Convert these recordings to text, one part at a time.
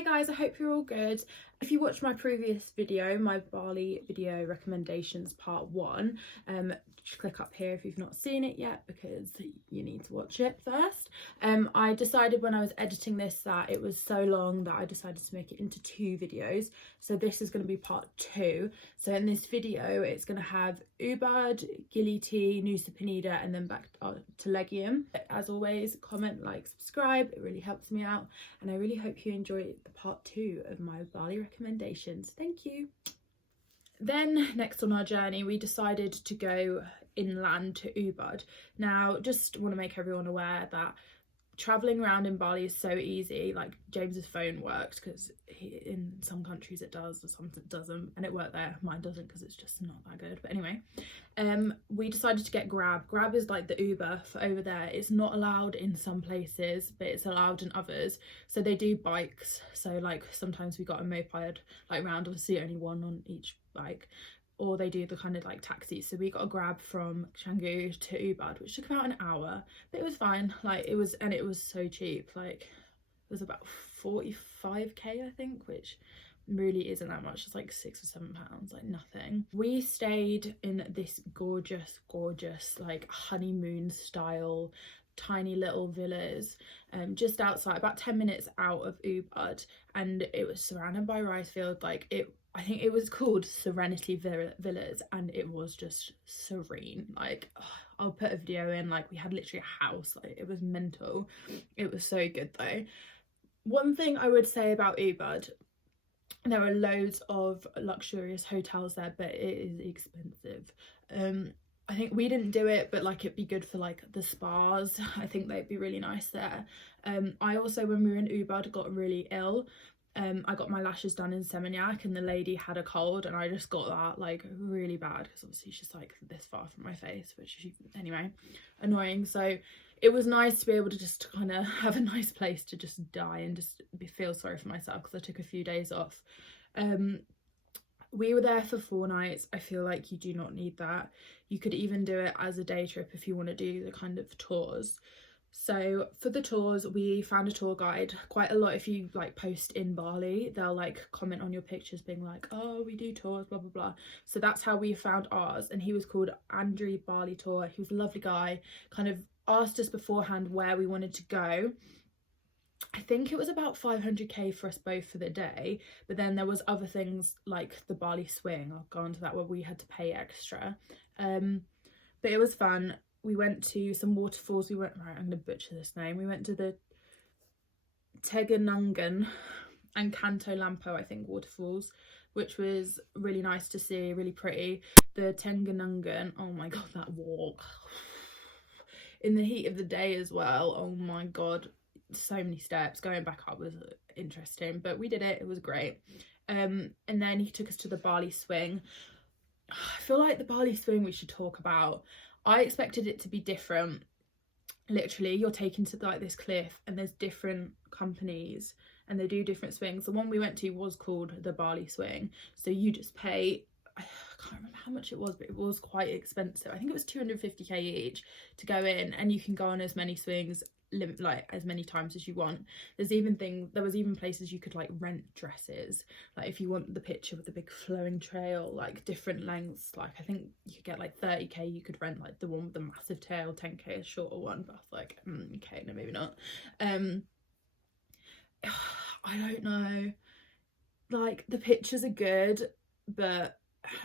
Hi guys, I hope you're all good. If you watched my previous video, my Bali video recommendations part 1, just click up here if you've not seen it yet because you need to watch it first. I decided when I was editing this that it was so long that I decided to make it into 2 videos. So this is going to be part 2. So in this video it's going to have Ubud, GILIT, Nusa Penida and then back to Legian. As always, comment, like, subscribe, it really helps me out and I really hope you enjoy the part 2 of my Bali recommendations. Thank you. Then next on our journey we decided to go inland to Ubud. Now just want to make everyone aware that traveling around in Bali is so easy. Like, James's phone worked because in some countries it does, or some it doesn't, and it worked there. Mine doesn't because it's just not that good. But anyway, we decided to get Grab. Grab is like the Uber for over there. It's not allowed in some places but it's allowed in others. So they do bikes, so like sometimes we got a moped like round, obviously only one on each bike, or they do the kind of like taxis. So we got a Grab from Canggu to Ubud, which took about an hour, but it was fine. Like, it was so cheap. Like, it was about 45k I think, which really isn't that much. It's like £6 or £7, like nothing. We stayed in this gorgeous like honeymoon style tiny little villas just outside, about 10 minutes out of Ubud, and it was surrounded by rice fields. Like, I think it was called Serenity Villas and it was just serene. Like, I'll put a video in, like we had literally a house, like it was mental. It was so good though. One thing I would say about Ubud, there are loads of luxurious hotels there but it is expensive. I think we didn't do it, but like it'd be good for like the spas. I think they'd be really nice there. I also, when we were in Ubud, got really ill. I got my lashes done in Seminyak and the lady had a cold and I just got that like really bad because obviously she's like this far from my face, which anyway, annoying. So it was nice to be able to just kind of have a nice place to just die and just feel sorry for myself because I took a few days off. We were there for 4 nights. I feel like you do not need that. You could even do it as a day trip if you want to do the kind of tours. So for the tours, we found a tour guide. Quite a lot, if you like post in Bali, they'll like comment on your pictures being like, oh, we do tours, blah blah blah. So that's how we found ours, and he was called Andrew Bali Tour. He was a lovely guy, kind of asked us beforehand where we wanted to go. I think it was about 500k for us both for the day, but then there was other things like the Bali swing, I'll go on to that, where we had to pay extra. But it was fun. We went to some waterfalls. Right, I'm going to butcher this name. We went to the Teganungan and Canto Lampo, I think, waterfalls, which was really nice to see, really pretty. The Teganungan, oh my god, that walk. In the heat of the day as well, oh my god, so many steps. Going back up was interesting, but we did it. It was great. And then he took us to the Bali swing. I feel like the Bali swing we should talk about. I expected it to be different. Literally, you're taken to like this cliff and there's different companies and they do different swings. The one we went to was called the Bali swing, so you just pay, I can't remember how much it was, but it was quite expensive. I think it was 250k each to go in, and you can go on as many swings, like as many times as you want. There was even places you could like rent dresses, like if you want the picture with the big flowing trail, like different lengths. Like I think you could get like 30k, you could rent like the one with the massive tail, 10k a shorter one. But I was like, okay, no, maybe not. I don't know, like the pictures are good,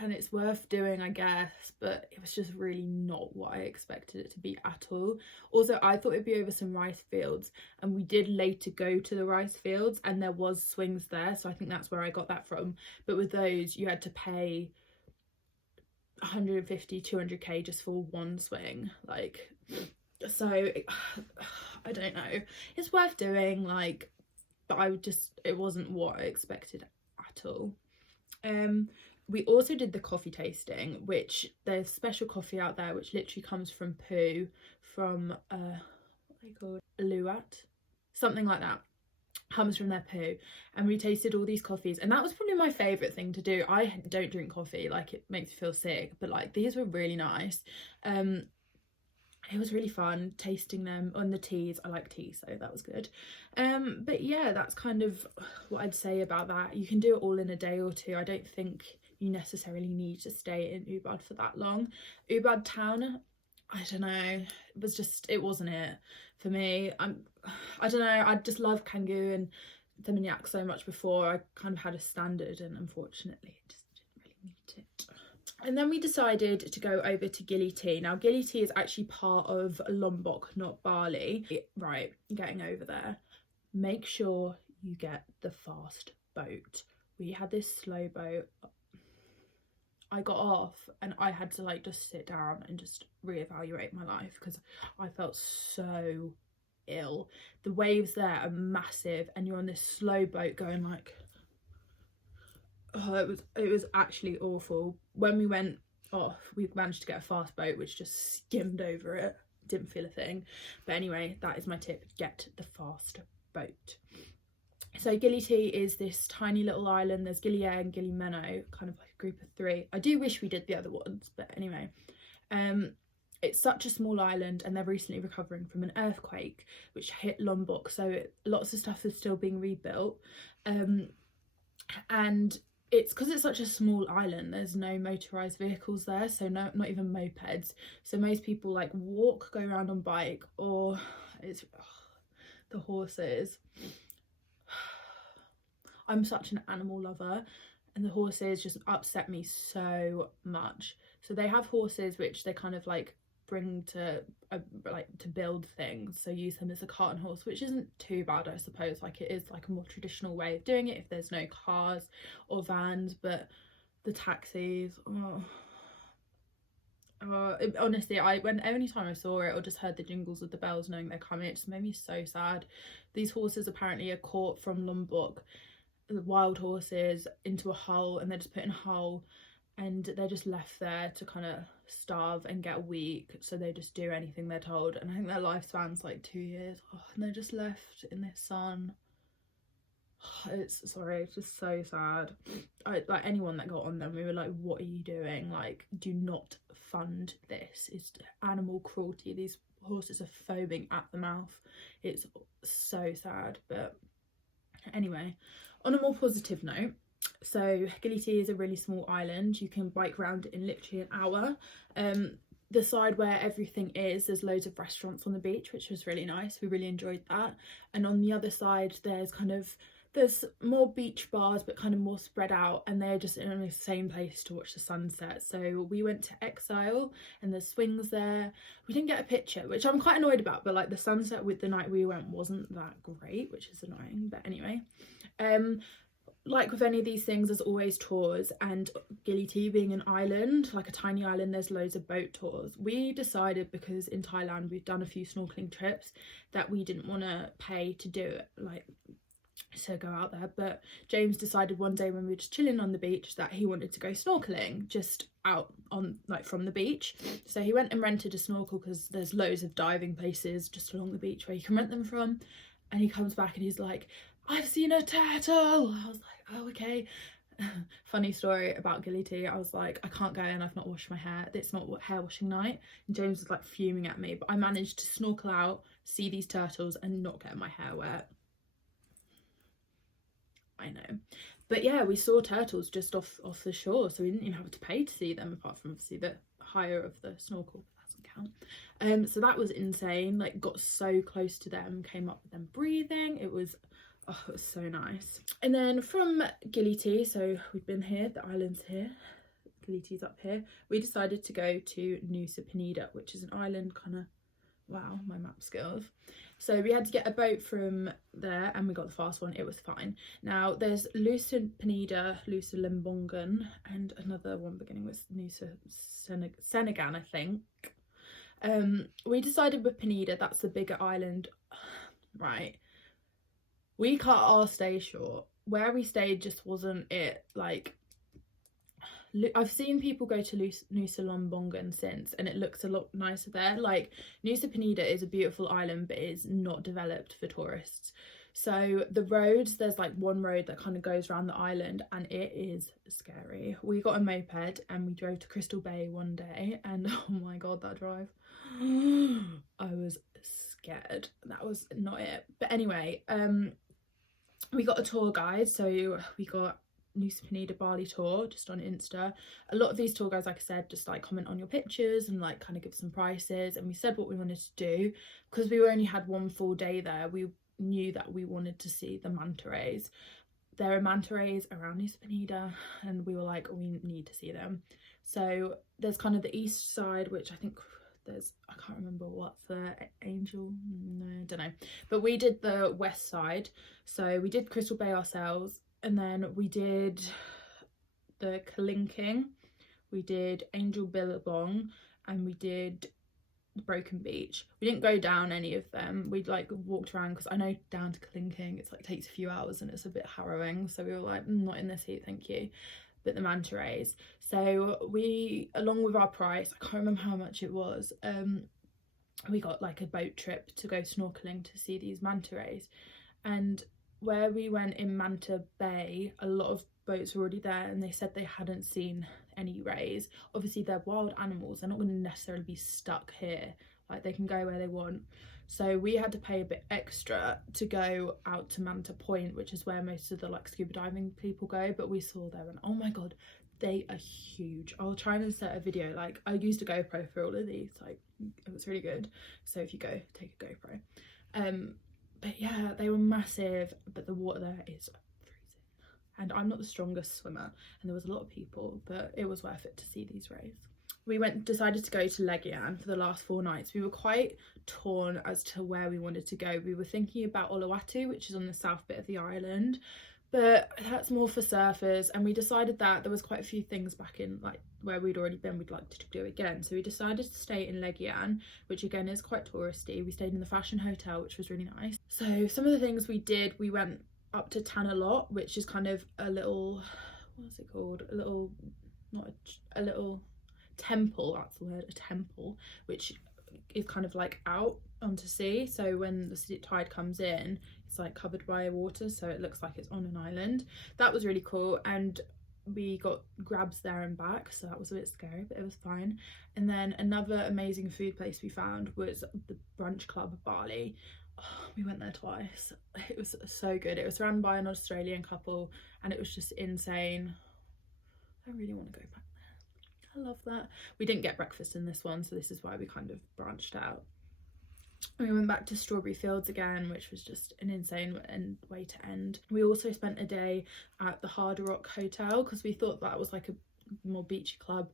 and it's worth doing, I guess, but it was just really not what I expected it to be at all. Also, I thought it'd be over some rice fields, and we did later go to the rice fields and there was swings there, so I think that's where I got that from. But with those you had to pay 150, 200k just for one swing, like, so I don't know, it's worth doing, like, but it wasn't what I expected at all. We also did the coffee tasting, which there's special coffee out there which literally comes from poo, from what they call Luat, something like that, comes from their poo. And we tasted all these coffees, and that was probably my favourite thing to do. I don't drink coffee, like it makes me feel sick, but like these were really nice. it was really fun tasting them on the teas. I like tea, so that was good. But yeah, that's kind of what I'd say about that. You can do it all in a day or two. I don't think you necessarily need to stay in Ubud for that long. Ubud town, I don't know, it wasn't it for me. I don't know, I just love Canggu and Seminyak so much before. I kind of had a standard, and unfortunately it just didn't really meet it. And then we decided to go over to GILIT. Now GILIT is actually part of Lombok, not Bali. Right, getting over there, make sure you get the fast boat. We had this slow boat. I got off and I had to like just sit down and just reevaluate my life because I felt so ill. The waves there are massive and you're on this slow boat going like, oh, it was actually awful. When we went off, we managed to get a fast boat which just skimmed over it, didn't feel a thing. But anyway, that is my tip, get the fast boat. So GILIT is this tiny little island. There's Gili and Gili Meno, kind of like a group of 3. I do wish we did the other ones, but anyway. It's such a small island and they're recently recovering from an earthquake which hit Lombok, so lots of stuff is still being rebuilt. And it's because it's such a small island, there's no motorized vehicles there, so not even mopeds. So most people like walk, go around on bike, or it's the horses. I'm such an animal lover and the horses just upset me so much. So they have horses which they kind of like bring to like to build things, so use them as a cart and horse, which isn't too bad, I suppose. Like it is like a more traditional way of doing it if there's no cars or vans. But the taxis, honestly, any time I saw it or just heard the jingles of the bells knowing they're coming, it just made me so sad. These horses apparently are caught from Lombok, the wild horses, into a hull, and they're just put in a hull and they're just left there to kind of starve and get weak, so they just do anything they're told. And I think their lifespan's like 2 years. And they're just left in this sun. It's just so sad. Like anyone that got on them, we were like, what are you doing? Like, do not fund this. It's animal cruelty. These horses are foaming at the mouth. It's so sad. But anyway, on a more positive note, so GILIT is a really small island. You can bike around in literally an hour. The side where everything is, there's loads of restaurants on the beach, which was really nice. We really enjoyed that. And on the other side, there's more beach bars, but kind of more spread out, and they're just in the same place to watch the sunset. So we went to Exile and there's swings there. We didn't get a picture, which I'm quite annoyed about, but like the sunset with the night we went wasn't that great, which is annoying. But anyway, like with any of these things, there's always tours, and GILIT being an island, like a tiny island, there's loads of boat tours. We decided, because in Thailand we've done a few snorkeling trips, that we didn't want to pay to do it, like to go out there. But James decided one day when we were just chilling on the beach that he wanted to go snorkeling just out on like from the beach. So he went and rented a snorkel, because there's loads of diving places just along the beach where you can rent them from. And he comes back and he's like, I've seen a turtle. I was like, oh, okay. Funny story about GILIT. I was like, I can't go in, I've not washed my hair. It's not hair washing night. And James was like fuming at me, but I managed to snorkel out, see these turtles and not get my hair wet. I know. But yeah, we saw turtles just off the shore, so we didn't even have to pay to see them, apart from obviously the hire of the snorkel. Doesn't count. So that was insane. Like, got so close to them, came up with them breathing. It was so nice. And then from GILIT, so we've been here, the island's here, GILIT's up here, we decided to go to Nusa Penida, which is an island kind of, wow, my map skills. So we had to get a boat from there, and we got the fast one. It was fine. Now there's Nusa Penida, Nusa Lembongan, and another one beginning with Nusa Senegan, I think. We decided with Penida, that's the bigger island, right? We cut our stay short. Where we stayed just wasn't it. Like, I've seen people go to Nusa Lembongan since, and it looks a lot nicer there. Like, Nusa Penida is a beautiful island, but it is not developed for tourists. So the roads, there's like one road that kind of goes around the island, and it is scary. We got a moped and we drove to Crystal Bay one day, and oh my god, that drive. I was scared. That was not it. But anyway, we got a tour guide, so we got Nusa Penida Bali tour just on Insta. A lot of these tour guides, like I said, just like comment on your pictures and like kind of give some prices, and we said what we wanted to do. Because we only had one full day there, we knew that we wanted to see the manta rays. There are manta rays around Nusa Penida, and we were like, we need to see them. So there's kind of the east side, which I think there's, I can't remember what's the Angel, no, I don't know, but we did the west side. So we did Crystal Bay ourselves, and then we did the Kalinking, we did Angel Billabong, and we did Broken Beach. We didn't go down any of them. We'd like walked around, because I know down to Kalinking it's like takes a few hours and it's a bit harrowing, so we were like, not in this heat, thank you. But the manta rays, so we, along with our price, I can't remember how much it was, we got like a boat trip to go snorkeling to see these manta rays. And where we went in Manta Bay, a lot of boats were already there, and they said they hadn't seen any rays. Obviously they're wild animals, they're not going to necessarily be stuck here, like they can go where they want. So we had to pay a bit extra to go out to Manta Point, which is where most of the like scuba diving people go, but we saw them and oh my god, they are huge. I'll try and insert a video. Like, I used a GoPro for all of these, like it was really good, so if you go, take a GoPro. But yeah, they were massive, but the water there is freezing, and I'm not the strongest swimmer, and there was a lot of people, but it was worth it to see these rays. We decided to go to Legian for the last 4 nights. We were quite torn as to where we wanted to go. We were thinking about Uluwatu, which is on the south bit of the island, but that's more for surfers, and we decided that there was quite a few things back in like where we'd already been we'd like to do again. So we decided to stay in Legian, which again is quite touristy. We stayed in the Fashion Hotel, which was really nice. So some of the things we did, we went up to Tanalot, which is kind of a little, what's it called, a little, not a little temple, that's the word, a temple, which is kind of like out onto sea, so when the tide comes in it's like covered by water, so it looks like it's on an island. That was really cool, and we got grabs there and back, so that was a bit scary, but it was fine. And then another amazing food place we found was the Brunch Club of Bali. Oh, we went there twice. It was so good. It was run by an Australian couple, and it was just insane. I really want to go back. I love that. We didn't get breakfast in this one, so this is why we kind of branched out. We went back to Strawberry Fields again, which was just an insane way to end. We also spent a day at the Hard Rock Hotel, because we thought that was like a more beachy club.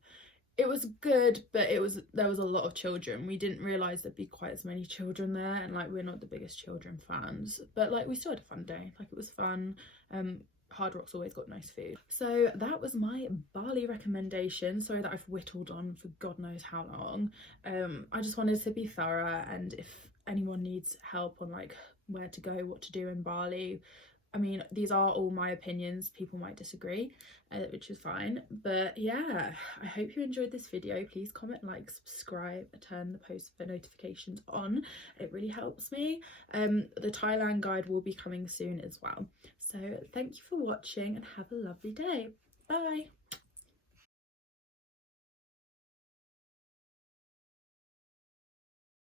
It was good, but there was a lot of children. We didn't realise there'd be quite as many children there, and like we're not the biggest children fans, but like we still had a fun day. Like, it was fun. Hard Rock's always got nice food. So that was my Bali recommendation. Sorry that I've whittled on for God knows how long. I just wanted to be thorough, and if anyone needs help on like where to go, what to do in Bali, I mean, these are all my opinions. People might disagree, which is fine. But yeah, I hope you enjoyed this video. Please comment, like, subscribe, turn the post notifications on. It really helps me. The Thailand guide will be coming soon as well. So thank you for watching, and have a lovely day. Bye.